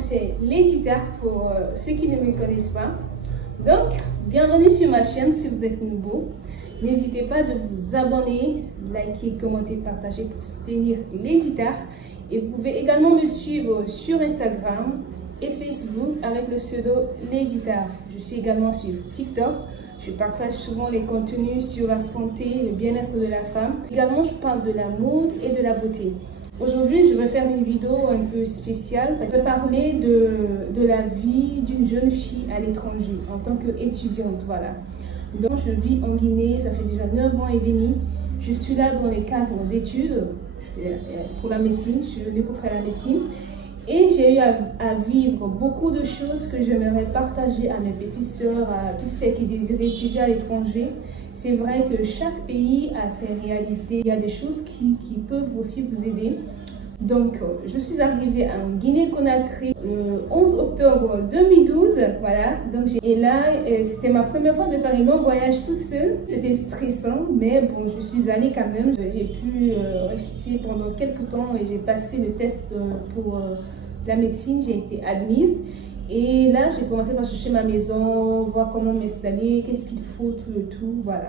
c'est Lady Tar pour ceux qui ne me connaissent pas. Donc, bienvenue sur ma chaîne si vous êtes nouveau. N'hésitez pas de vous abonner, liker, commenter, partager pour soutenir Lady Tar. Et vous pouvez également me suivre sur Instagram et Facebook avec le pseudo Lady Tar. Je suis également sur TikTok. Je partage souvent les contenus sur la santé, le bien-être de la femme. Également, je parle de la mode et de la beauté. Aujourd'hui, je vais faire une vidéo un peu spéciale. Je vais parler de la vie d'une jeune fille à l'étranger en tant qu'étudiante. Voilà. Donc, je vis en Guinée, ça fait déjà 9 ans et demi. Je suis là dans les cadres d'études pour la médecine. Je suis venue pour faire la médecine. Et j'ai eu à vivre beaucoup de choses que j'aimerais partager à mes petites sœurs, à toutes celles qui désirent étudier à l'étranger. C'est vrai que chaque pays a ses réalités. Il y a des choses qui peuvent aussi vous aider. Donc, je suis arrivée en Guinée-Conakry le 11 octobre 2012. Voilà. Donc, et là, c'était ma première fois de faire un long voyage toute seule. C'était stressant, mais bon, je suis allée quand même. J'ai pu rester pendant quelques temps et j'ai passé le test pour la médecine. J'ai été admise. Et là, j'ai commencé par chercher ma maison, voir comment m'installer, qu'est-ce qu'il faut, tout, voilà.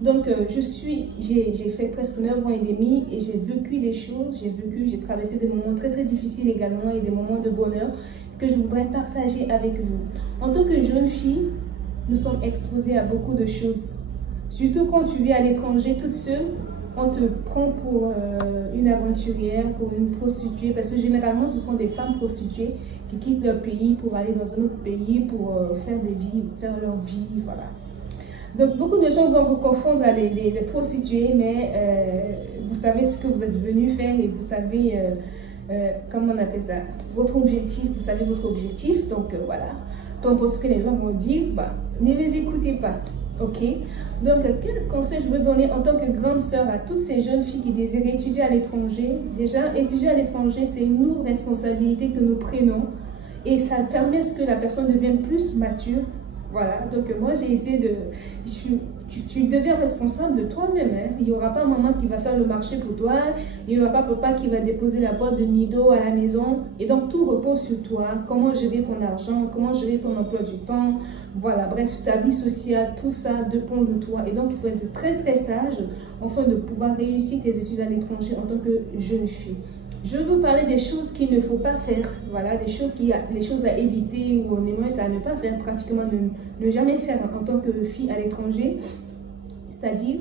Donc, j'ai fait presque 9 ans et demi et j'ai vécu des choses, j'ai traversé des moments très difficiles également et des moments de bonheur que je voudrais partager avec vous. En tant que jeune fille, nous sommes exposés à beaucoup de choses. Surtout quand tu vis à l'étranger toute seule, on te prend pour une aventurière, pour une prostituée, parce que généralement ce sont des femmes prostituées qui quittent leur pays pour aller dans un autre pays pour faire leur vie, voilà. Donc beaucoup de gens vont vous confondre à des prostituées, mais vous savez ce que vous êtes venu faire et vous savez, comment on appelle ça, votre objectif, vous savez votre objectif, donc voilà. Peu importe ce que les gens vont dire, bah, ne les écoutez pas. Ok, donc quel conseil je veux donner en tant que grande sœur à toutes ces jeunes filles qui désirent étudier à l'étranger? Déjà, étudier à l'étranger, c'est une responsabilité que nous prenons et ça permet à ce que la personne devienne plus mature. Voilà, donc moi j'ai essayé de... Tu deviens responsable de toi-même. Hein. Il n'y aura pas maman qui va faire le marché pour toi. Il n'y aura pas papa qui va déposer la boîte de Nido à la maison. Et donc tout repose sur toi. Comment gérer ton argent, comment gérer ton emploi du temps. Voilà, bref, ta vie sociale, tout ça dépend de toi. Et donc il faut être très sage afin de pouvoir réussir tes études à l'étranger en tant que jeune fille. Je veux vous parler des choses qu'il ne faut pas faire, voilà, les choses à éviter ou en émotion à ne pas faire, pratiquement ne jamais faire en tant que fille à l'étranger. C'est-à-dire,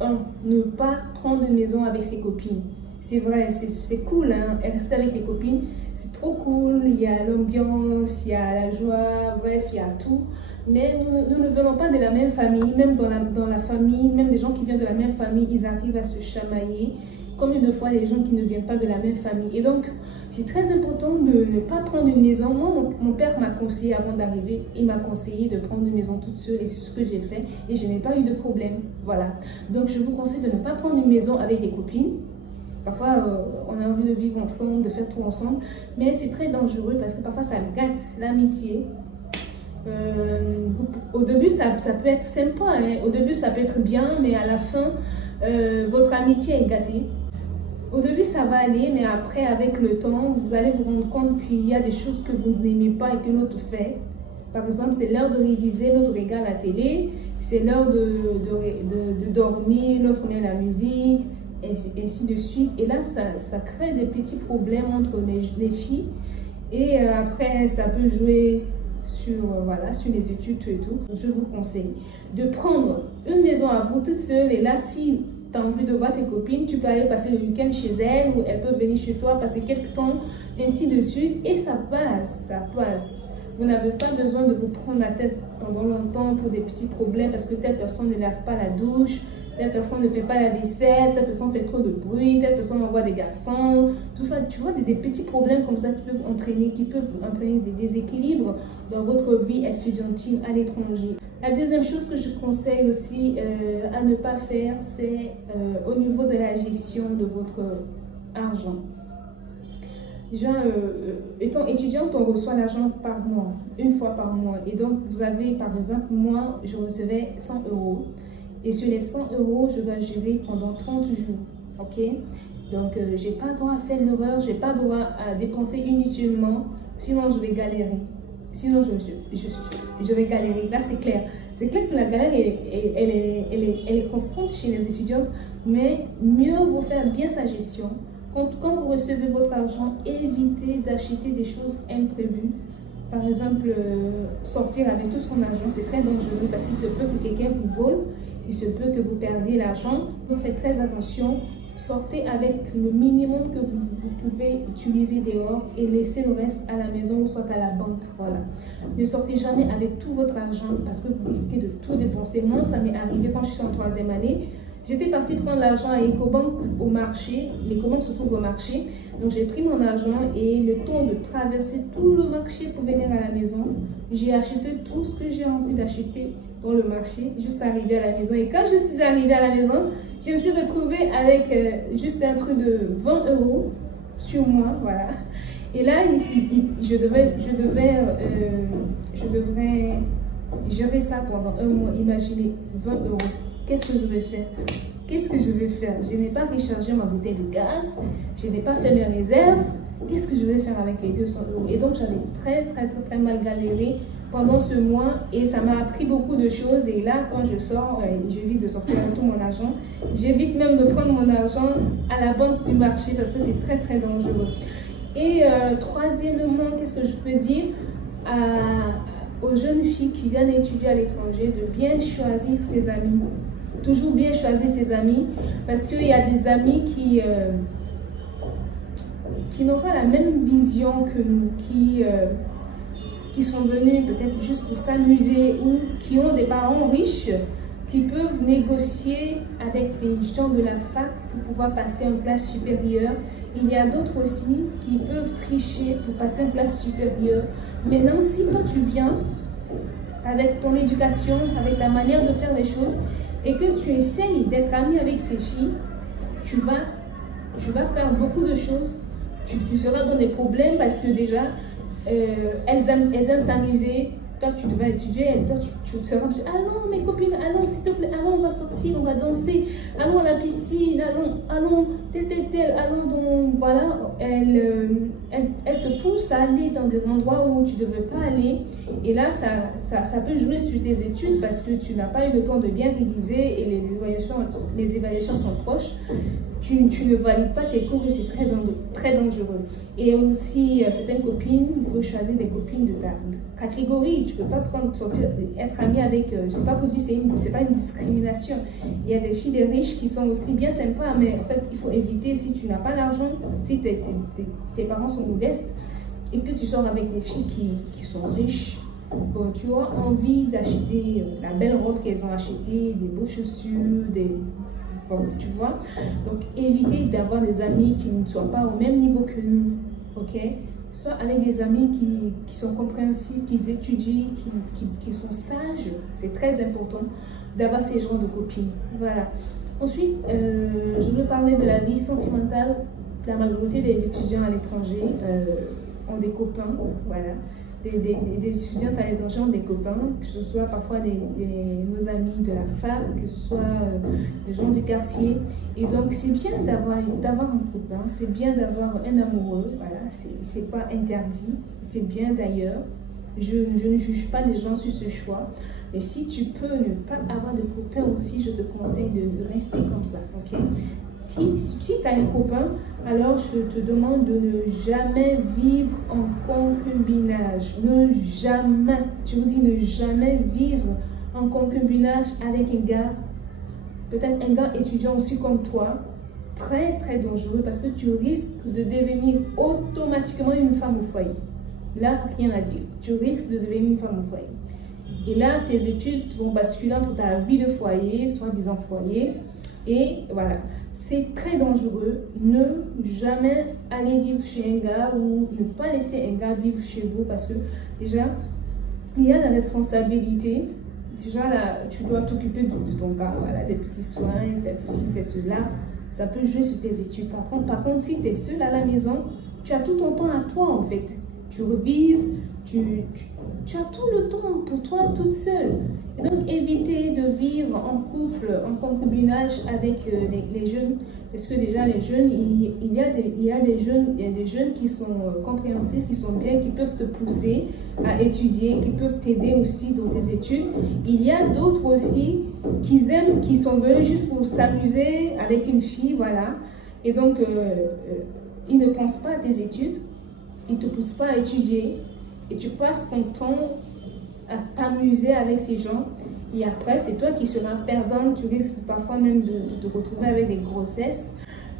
1. Ne pas prendre une maison avec ses copines. C'est vrai, c'est cool, hein, rester avec les copines, c'est trop cool, il y a l'ambiance, il y a la joie, bref, il y a tout. Mais nous ne venons pas de la même famille, même dans la famille, même des gens qui viennent de la même famille, ils arrivent à se chamailler. Comme une fois les gens qui ne viennent pas de la même famille. Et donc, c'est très important de ne pas prendre une maison. Moi, mon père m'a conseillé avant d'arriver, il m'a conseillé de prendre une maison toute seule et c'est ce que j'ai fait et je n'ai pas eu de problème. Voilà. Donc, je vous conseille de ne pas prendre une maison avec des copines. Parfois, on a envie de vivre ensemble, de faire tout ensemble, mais c'est très dangereux parce que parfois, ça gâte l'amitié. Au début, ça peut être sympa, hein. Au début, ça peut être bien, mais à la fin, votre amitié est gâtée. Au début, ça va aller, mais après, avec le temps, vous allez vous rendre compte qu'il y a des choses que vous n'aimez pas et que l'autre fait. Par exemple, c'est l'heure de réviser, l'autre regarde la télé. C'est l'heure de dormir, l'autre met la musique, et ainsi de suite. Et là, ça crée des petits problèmes entre les filles. Et après, ça peut jouer voilà, sur les études, tout et tout. Je vous conseille de prendre une maison à vous toute seule. Et là, si tu as envie de voir tes copines, tu peux aller passer le week-end chez elles ou elles peuvent venir chez toi, passer quelques temps, ainsi de suite. Et ça passe, ça passe. Vous n'avez pas besoin de vous prendre la tête pendant longtemps pour des petits problèmes parce que telle personne ne lave pas la douche, telle personne ne fait pas la vaisselle, telle personne fait trop de bruit, telle personne envoie des garçons, tout ça. Tu vois, des petits problèmes comme ça qui peuvent entraîner des déséquilibres dans votre vie estudiantine à l'étranger. La deuxième chose que je conseille aussi à ne pas faire, c'est au niveau de la gestion de votre argent. Déjà, étant étudiante, on reçoit l'argent par mois, une fois par mois. Et donc, vous avez, par exemple, moi, je recevais 100 €. Et sur les 100 €, je dois gérer pendant 30 jours. Ok? Donc, j'ai pas droit à faire l'erreur, j'ai pas droit à dépenser inutilement, sinon je vais galérer. Sinon, je vais galérer. Là, c'est clair. C'est clair que la galère, elle est constante chez les étudiantes, mais mieux vaut faire bien sa gestion. Quand vous recevez votre argent, évitez d'acheter des choses imprévues. Par exemple, sortir avec tout son argent, c'est très dangereux parce qu'il se peut que quelqu'un vous vole, il se peut que vous perdiez l'argent. Donc, faites très attention. Sortez avec le minimum que vous pouvez utiliser dehors et laissez le reste à la maison ou soit à la banque. Voilà. Ne sortez jamais avec tout votre argent parce que vous risquez de tout dépenser. Moi, ça m'est arrivé quand je suis en 3e année. J'étais partie prendre l'argent à Ecobank au marché. L'Ecobank se trouve au marché. Donc, j'ai pris mon argent et le temps de traverser tout le marché pour venir à la maison, j'ai acheté tout ce que j'ai envie d'acheter dans le marché jusqu'à arriver à la maison. Et quand je suis arrivée à la maison, je me suis retrouvée avec juste un truc de 20 € sur moi. Voilà. Et là, je devrais gérer ça pendant un mois. Imaginez, 20 €. Qu'est-ce que je vais faire? Qu'est-ce que je vais faire? Je n'ai pas rechargé ma bouteille de gaz, je n'ai pas fait mes réserves. Qu'est-ce que je vais faire avec les 200 €? Et donc, j'avais très mal galéré pendant ce mois et ça m'a appris beaucoup de choses. Et là, quand je sors, j'évite de sortir tout mon argent. J'évite même de prendre mon argent à la banque du marché parce que c'est très dangereux. Et troisièmement, qu'est-ce que je peux dire aux jeunes filles qui viennent étudier à l'étranger, de bien choisir ses amis. Toujours bien choisir ses amis parce qu'il y a des amis qui n'ont pas la même vision que nous, qui sont venus peut-être juste pour s'amuser ou qui ont des parents riches qui peuvent négocier avec des gens de la fac pour pouvoir passer en classe supérieure. Il y a d'autres aussi qui peuvent tricher pour passer en classe supérieure. Maintenant, si toi tu viens avec ton éducation, avec ta manière de faire les choses, et que tu essayes d'être ami avec ces filles, tu vas faire beaucoup de choses. Tu seras dans des problèmes parce que déjà, elles aiment s'amuser. Toi, tu devais étudier, toi, tu seras... Allons, mes copines, allons, s'il te plaît, allons, on va sortir, on va danser, allons à la piscine, allons, tel, allons, donc, voilà. Elle te pousse à aller dans des endroits où tu ne devais pas aller. Et là, ça peut jouer sur tes études parce que tu n'as pas eu le temps de bien réviser et les évaluations sont proches. Tu ne valides pas tes cours et c'est très dangereux. Et aussi, certaines copines, il faut choisir des copines de ta catégorie. Tu ne peux pas être ami avec, je ne sais pas pour dire, c'est pas une discrimination. Il y a des filles des riches qui sont aussi bien sympas, mais en fait, il faut éviter, si tu n'as pas l'argent, si tes parents sont modestes, et que tu sors avec des filles qui sont riches, bon, tu as envie d'acheter la belle robe qu'elles ont achetée, des beaux chaussures, tu vois. Donc, évitez d'avoir des amis qui ne soient pas au même niveau que nous, ok? Soit avec des amis qui sont compréhensifs, qui étudient, qui sont sages. C'est très important d'avoir ces genres de copines. Voilà. Ensuite, je veux parler de la vie sentimentale. La majorité des étudiants à l'étranger ont des copains, voilà. Des étudiantes à l'étranger ont des copains, que ce soit parfois nos amis de la fac, que ce soit des gens du quartier. Et donc, c'est bien d'avoir un copain, c'est bien d'avoir un amoureux, voilà, c'est pas interdit, c'est bien d'ailleurs. Je ne juge pas les gens sur ce choix, mais si tu peux ne pas avoir de copain aussi, je te conseille de rester comme ça, ok? Si tu as un copain, alors je te demande de ne jamais vivre en concubinage. Je vous dis ne jamais vivre en concubinage avec un gars, peut-être un gars étudiant aussi comme toi, très dangereux parce que tu risques de devenir automatiquement une femme au foyer. Là, rien à dire. Tu risques de devenir une femme au foyer. Et là, tes études vont basculer entre ta vie de foyer, soi-disant foyer, et voilà. C'est très dangereux. Ne jamais aller vivre chez un gars ou ne pas laisser un gars vivre chez vous parce que déjà, il y a la responsabilité. Déjà, là, tu dois t'occuper de ton gars, voilà, des petits soins, faire ceci, faire cela. Ça peut jouer sur tes études. Par contre, si tu es seul à la maison, tu as tout ton temps à toi en fait. Tu revises, tu as tout le temps pour toi toute seule. Et donc, évitez de vivre en couple, en concubinage avec les jeunes, parce que déjà les jeunes, il y a des jeunes qui sont compréhensifs, qui sont bien, qui peuvent te pousser à étudier, qui peuvent t'aider aussi dans tes études. Il y a d'autres aussi qui aiment, qui sont venus juste pour s'amuser avec une fille, voilà. Et donc, ils ne pensent pas à tes études, ils ne te poussent pas à étudier, et tu passes ton temps à t'amuser avec ces gens, et après c'est toi qui seras perdante. Tu risques parfois même de te retrouver avec des grossesses,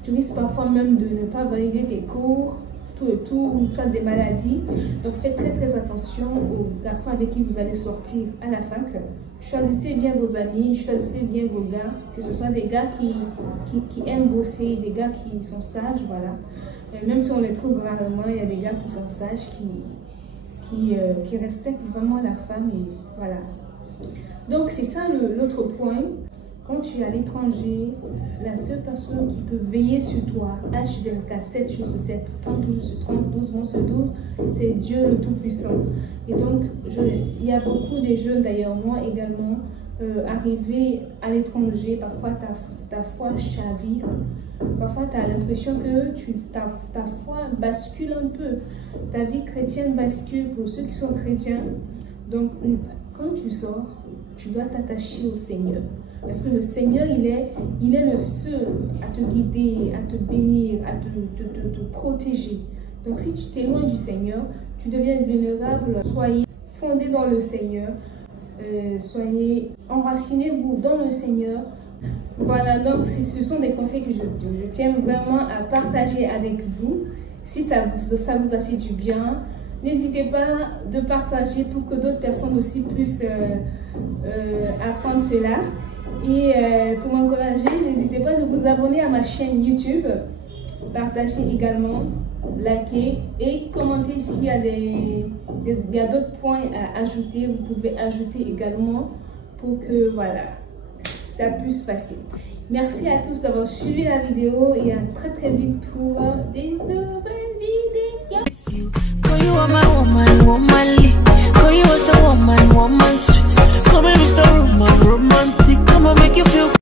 tu risques parfois même de ne pas valider tes cours, tout ça, des maladies. Donc faites très attention aux garçons avec qui vous allez sortir à la fac. Choisissez bien vos amis, choisissez bien vos gars, que ce soit des gars qui aiment bosser, des gars qui sont sages, voilà. Même si on les trouve rarement, il y a des gars qui sont sages, qui respectent vraiment la femme, et voilà. Donc c'est ça l'autre point. Quand tu es à l'étranger, la seule personne qui peut veiller sur toi H24, 7 jours sur 7, 30 jours sur 30, 12 mois sur 12, c'est Dieu le Tout-Puissant. Et donc, il y a beaucoup de jeunes, d'ailleurs moi également, arrivés à l'étranger, parfois ta foi chavire, parfois tu as l'impression que ta foi bascule un peu, ta vie chrétienne bascule pour ceux qui sont chrétiens. Donc, quand tu sors, tu dois t'attacher au Seigneur. Parce que le Seigneur, il est le seul à te guider, à te bénir, à te protéger. Donc si tu t'éloignes du Seigneur, tu deviens vulnérable. Soyez fondés dans le Seigneur. Soyez enracinez-vous dans le Seigneur. Voilà, donc ce sont des conseils que je tiens vraiment à partager avec vous. Si ça vous a fait du bien, n'hésitez pas de partager pour que d'autres personnes aussi puissent apprendre cela. Et pour m'encourager, n'hésitez pas de vous abonner à ma chaîne YouTube, partagez également, likez et commentez s'il y a d'autres points à ajouter. Vous pouvez ajouter également pour que voilà, ça puisse passer. Merci à tous d'avoir suivi la vidéo et à très vite pour des nouvelles vidéos. Come and make you feel